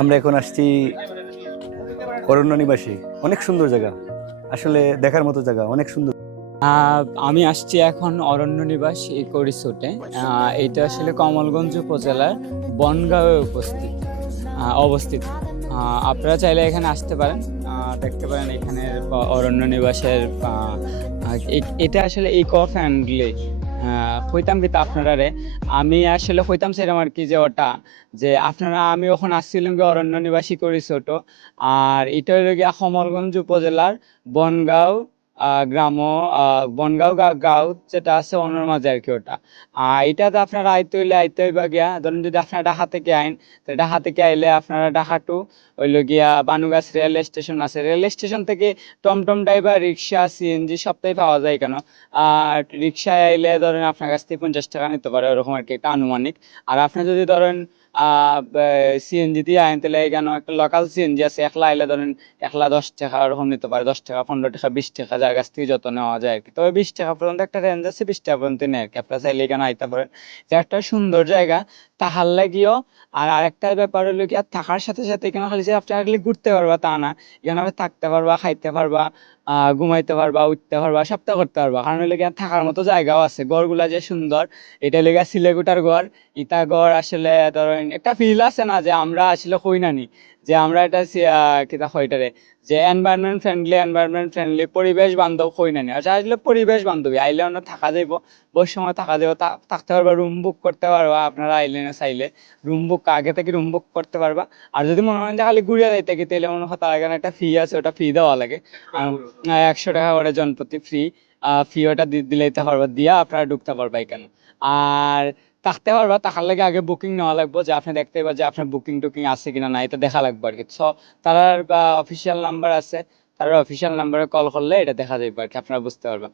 আমরা এখন আসছি অরণ্য নিবাসী। অনেক সুন্দর জায়গা। আসলে দেখার মতো জায়গা, অনেক সুন্দর। আমি আসছি এখন অরণ্য নিবাস ইকো রিসোর্টে এটা আসলে কমলগঞ্জ উপজেলার বনগাঁওয়ে উপস্থিত অবস্থিত। আপনারা চাইলে এখানে আসতে পারেন। দেখতে পারেন এখানে অরণ্য নিবাসের এটা আসলে ইকো ফ্রেন্ডলি কইতাম কিন্তু আপনারা রে আমি আসলে কইতাম সেরকম আর কি যে ওটা, যে আপনারা, আমি ওখানে আসছিলাম কি অরণ্য নিবাসী করি ছোট, আর এটা হলো গিয়া কমলগঞ্জ উপজেলার বনগাঁও আহ, গ্রাম বনগাঁও গাঁও যেটা আছে ওনার মাঝে আর কি ওটা। আর এটাতে আপনারা আইতে হইলে আইতে হইবা গিয়া ধরুন যদি আপনারা ঢাকা থেকে আইন তো ঢাকা থেকে আইলে আপনারা ঢাকা টু হইল গিয়া বানুগাছ রেল স্টেশন আছে। রেল স্টেশন থেকে টমটম ড্রাইভার রিক্সা সিএনজি সবটাই পাওয়া যায় কেন? আর রিক্সায় আইলে ধরেন আপনার কাছ থেকে পঞ্চাশ টাকা নিতে পারে ওরকম আর কি একটা আনুমানিক। আর আপনি যদি ধরেন সিএনজি দিয়ে আইন তাহলে এখানে একটা লোকাল সিএনজি আছে, একলা আইলে ধরেন একলা দশ টাকা ওরকম নিতে পারে, দশ টাকা, পনেরো টাকা, বিশ টাকা, যার কাছ থেকে যত নেওয়া যায় আর কি তবে বিশ টাকা পর্যন্ত একটা রেঞ্জ আছে, বিশ টাকা পর্যন্ত নেয় আর কি আপনারা চাইলে এখানে আইতে পারেন। যে একটা সুন্দর জায়গা তাহার লাগিও। আর আরেকটা ব্যাপার হলো কি থাকার সাথে সাথে এখানে খালি যে আপনি খালি ঘুরতে পারবা তা না। এখানে আপনি থাকতে পারবা, খাইতে পারবা আহ ঘুমাইতে পারবা, উঠতে পারবা সবটা করতে পারবা। কারণ হলো গিয়া থাকার মতো জায়গাও আছে। গড়গুলা যে সুন্দর, এটা লেগে সিলেগুটার গড়। ইটা গড় আসলে ধরেন, একটা ফিল আছে না যে আমরা আসলে কই নানি যে আমরা এটা কিতা কইটারে যে এনভায়রনমেন্ট ফ্রেন্ডলি এনভায়রনমেন্ট ফ্রেন্ডলি পরিবেশ বান্ধব কই নানি আর আসলে পরিবেশ বান্ধবী, আইলে অন্য থাকা যাইব বহু সময় থাকা যাইব থাকতে পারবা রুম বুক করতে পারবা, আপনারা আইলে না চাইলে রুম বুক আগে থেকে রুম বুক করতে পারবা। আর যদি মনে হয় যে খালি ঘুরিয়ে যাইতে কি তাহলে মনে হয় তার এখানে একটা ফি আছে, ওটা ফি দেওয়া লাগে। একশো টাকা করে জনপ্রতি ফ্রি ফি ওটা দিলেইতে পারবা, দিয়া আপনারা ঢুকতে পারবা এখানে। আর থাকতে পারবা থাকার লাগে আগে বুকিং নেওয়া লাগবে, যে আপনি দেখতে পারবেন যে আপনার বুকিং টুকিং আছে কিনা না এটা দেখা লাগবে আর কি সো তার অফিসিয়াল নাম্বার আছে তার অফিসিয়াল নাম্বারে কল করলে এটা দেখা যাবে আর কি আপনারা বুঝতে পারবেন